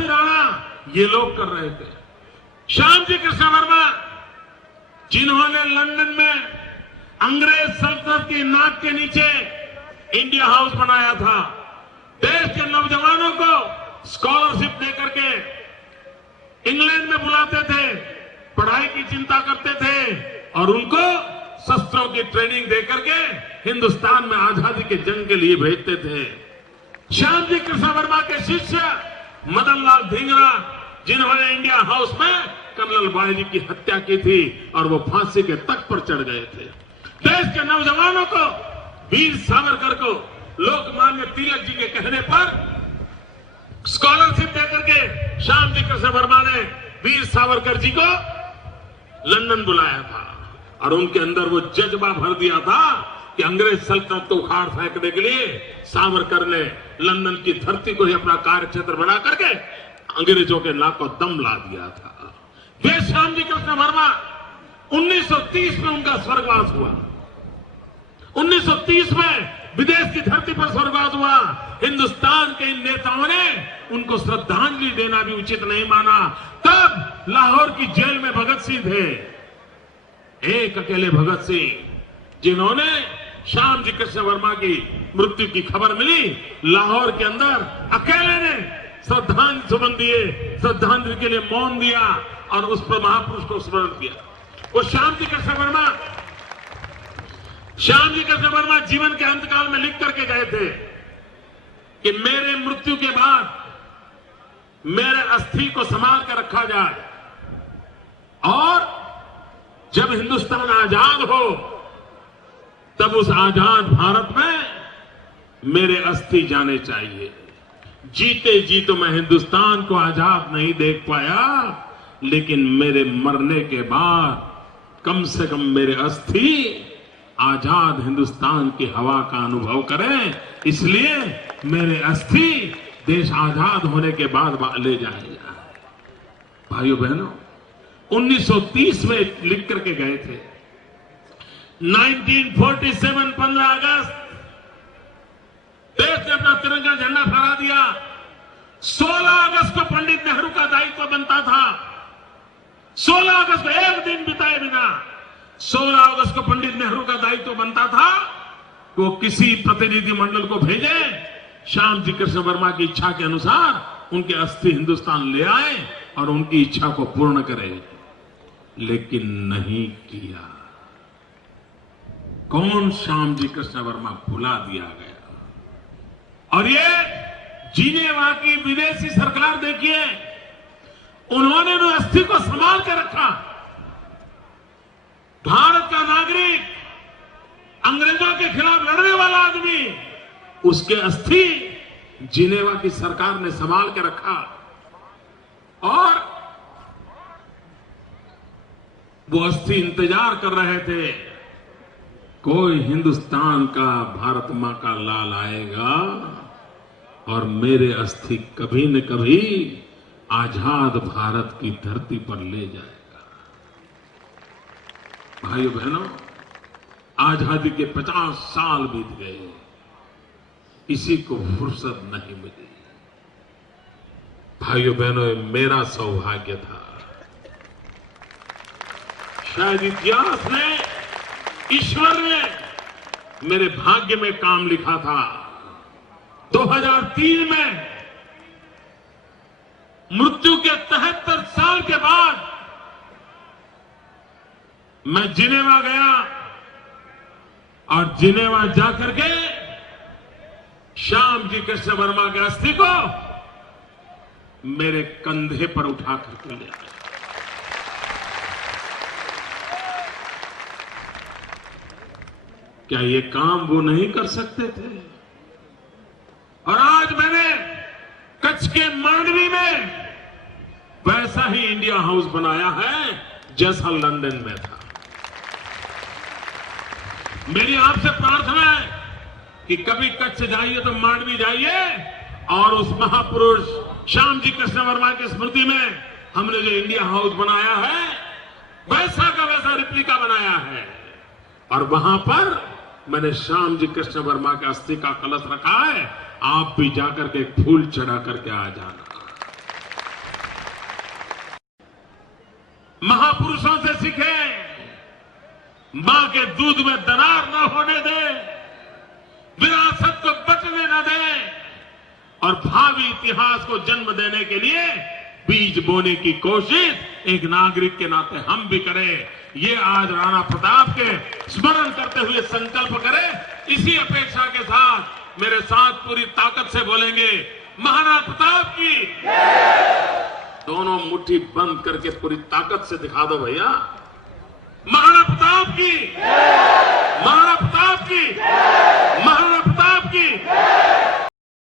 झांसी राणा, ये लोग कर रहे थे। श्यामजी कृष्ण वर्मा, जिन्होंने लंदन में अंग्रेज सल्तनत की नाक के नीचे इंडिया हाउस बनाया था, देश के नौजवानों को स्कॉलरशिप देकर के इंग्लैंड में बुलाते थे, पढ़ाई की चिंता करते थे और उनको शस्त्रों की ट्रेनिंग देकर के हिंदुस्तान में आजादी के जंग के लिए भेजते थे। श्यामजी कृष्ण वर्मा के शिष्य मदन लाल धिंगरा, जिन्होंने इंडिया हाउस में कर्नल वायली की हत्या की थी और वो फांसी के तख्त पर चढ़ गए थे। देश के नौजवानों को, वीर सावरकर को लोकमान्य तिलक जी के कहने पर स्कॉलरशिप देकर के श्यामजी कृष्ण वर्मा ने वीर सावरकर जी को लंदन बुलाया था और उनके अंदर वो जज्बा भर दिया था कि अंग्रेज सल्तनत को उखाड़ फेंकने के लिए सावरकर ने लंदन की धरती को ही अपना कार्यक्षेत्र बना करके अंग्रेजों के नाक को दम ला दिया था। वे श्यामजी कृष्ण वर्मा, 1930 में उनका स्वर्गवास हुआ। 1930 में विदेश की धरती पर स्वर्गवास हुआ। हिंदुस्तान के इन नेताओं ने उनको श्रद्धांजलि देना भी उचित नहीं माना। तब लाहौर की जेल में भगत सिंह थे, एक अकेले भगत सिंह, जिन्होंने श्यामजी कृष्ण वर्मा की मृत्यु की खबर मिली, लाहौर के अंदर अकेले ने श्रद्धांजलि सुमन दिए, श्रद्धांजलि के लिए मौन दिया और उस पर महापुरुष को स्मरण किया। वो श्यामजी कृष्ण वर्मा जीवन के अंतकाल में लिख करके गए थे कि मेरे मृत्यु के बाद मेरे अस्थि को संभाल कर रखा जाए और जब हिंदुस्तान आजाद हो तब उस आजाद भारत में मेरे अस्थि जाने चाहिए। जीते जी तो मैं हिंदुस्तान को आजाद नहीं देख पाया, लेकिन मेरे मरने के बाद कम से कम मेरे अस्थि आजाद हिंदुस्तान की हवा का अनुभव करें, इसलिए मेरे अस्थि देश आजाद होने के बाद ले जाएगा। भाइयों बहनों, 1930 में लिख करके गए थे। 1947 15 अगस्त देश ने अपना तिरंगा झंडा फहरा दिया। 16 अगस्त को पंडित नेहरू का दायित्व बनता था। 16 अगस्त को एक दिन बिताए बिना 16 अगस्त को पंडित नेहरू का दायित्व बनता था कि वो किसी प्रतिनिधि मंडल को भेजे, श्यामजी कृष्ण वर्मा की इच्छा के अनुसार उनके अस्थि हिंदुस्तान ले आए और उनकी इच्छा को पूर्ण करें, लेकिन नहीं किया। कौन श्यामजी कृष्ण वर्मा भुला दिया गया। और ये जिनेवा की विदेशी सरकार देखिए, उन्होंने उन अस्थि को संभाल के रखा। भारत का नागरिक, अंग्रेजों के खिलाफ लड़ने वाला आदमी, उसके अस्थि जिनेवा की सरकार ने संभाल के रखा और वो अस्थि इंतजार कर रहे थे, कोई हिंदुस्तान का भारत मां का लाल आएगा और मेरे अस्थि कभी न कभी आजाद भारत की धरती पर ले जाएगा। भाइयों बहनों, आजादी के 50 साल बीत गए, किसी को फुर्सत नहीं मिली। भाइयों बहनों, मेरा सौभाग्य था, शायद इतिहास ने, ईश्वर ने मेरे भाग्य में काम लिखा था। 2003 में मृत्यु के 73 साल के बाद मैं जिनेवा गया और जिनेवा जाकर के श्यामजी कृष्ण वर्मा के अस्थि को मेरे कंधे पर उठा करके ले आया। क्या ये काम वो नहीं कर सकते थे? और आज मैंने कच्छ के मांडवी में वैसा ही इंडिया हाउस बनाया है जैसा लंदन में था। मेरी आपसे प्रार्थना है कि कभी कच्छ जाइए तो मांडवी जाइए और उस महापुरुष श्यामजी कृष्ण वर्मा की स्मृति में हमने जो इंडिया हाउस बनाया है वैसा का वैसा रिप्लिका बनाया है और वहां पर मैंने श्यामजी कृष्ण वर्मा के अस्थि का कलश रखा है। आप भी जाकर के फूल चढ़ा करके आ जाना। महापुरुषों से सीखे, मां के दूध में दरार न होने दे, विरासत को बचने न दे और भावी इतिहास को जन्म देने के लिए बीज बोने की कोशिश एक नागरिक के नाते हम भी करें। ये आज राणा प्रताप के स्मरण करते हुए संकल्प करें। इसी अपेक्षा के साथ मेरे साथ पूरी ताकत से बोलेंगे, महाराणा प्रताप की दोनों मुट्ठी बंद करके पूरी ताकत से दिखा दो भैया, महाराणा प्रताप की, महाराणा प्रताप की।